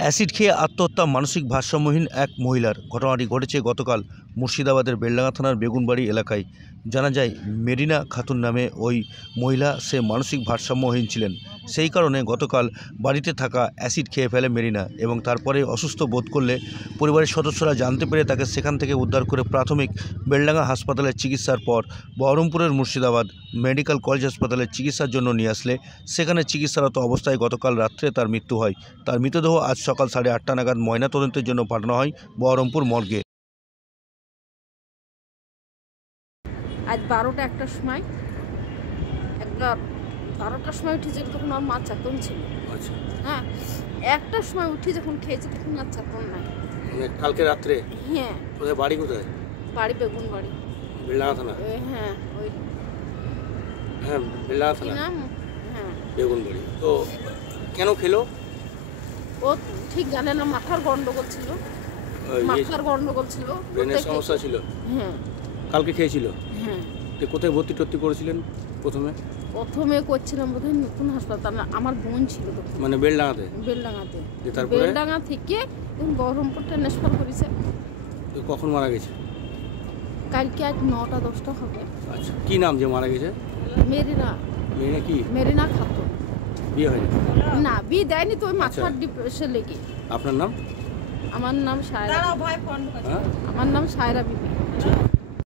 Acid খেয়ে আত্মহত্যা মানসিক ভারসাম্যহীন এক মহিলার। ঘটনাটি ঘটেছে গতকাল মুর্শিদাবাদের বেলডাঙ্গা থানার বেগুনবাড়ি এলাকায়। জানা যায়, মেরিনা খাতুন নামে ওই মহিলা সে মানসিক ভারসাম্যহীন ছিলেন। সেই কারণে গতকাল বাড়িতে থাকা অ্যাসিড খেয়ে ফেলে মেরিনা এবং তারপরে অসুস্থ বোধ করলে পরিবারের সদস্যরা জানতে পেরে তাকে সেখান থেকে উদ্ধার করে প্রাথমিক বেলডাঙ্গা হাসপাতালে চিকিৎসার পর বহরমপুরের মুর্শিদাবাদ মেডিকেল কলেজ হাসপাতালে চিকিৎসার জন্য নিয়ে আসলে সেখানে চিকিৎসারত অবস্থায় গতকাল রাত্রে তার মৃত্যু হয়। তার মৃতদেহ আজ সকাল 8:30 নাগাদ ময়নাতদন্তের জন্য পাঠানো হয় বহরমপুর মর্গে। আজ 12টার সময় উঠেছে, তখন আমার মা চেতন ছিল। আচ্ছা, হ্যাঁ, 1টার সময় উঠে যখন খেয়েছে তখন আর চেতন নাই। মানে কালকে রাত্রে? হ্যাঁ। কোথায় বাড়ি? কোথায় বাড়ি বেগুনবাড়ি, বেলডাঙ্গা থানা? হ্যাঁ ওই হ্যাঁ, বেলডাঙ্গা থানা। নাম? হ্যাঁ, বেগুনবাড়ি। তো কেন খেলো? ও ঠিক জানে না, মাথার গন্ডগোল ছিল। ব্রেনের সমস্যা ছিল। হ্যাঁ। কালকে খেয়েছিল? হ্যাঁ। তো কোথায় ভর্তি টর্তি করেছিলেন প্রথমে করছিলাম বোধহয় নতুন হাসপাতাল, আমার বোন ছিল তো, মানে বেলডাঙ্গাতে? বেলডাঙ্গাতে। তারপরে বেলডাঙ্গা থেকে বহরমপুর ট্রান্সফার করেছে। তো কখন মারা গেছে? কালকে আজ 9টা-10টা হবে। আচ্ছা, কি নাম যে মারা গেছে? মেরিনা। কি? মেরিনা খাতুন। বিয়ে হয়নি? না, বিয়ে দেয়নি তো, ওই মাথার ডিপ্রেশন লেগে। আপনার নাম? আমার নাম সায়রা। আমার নাম সায়রা বিবি।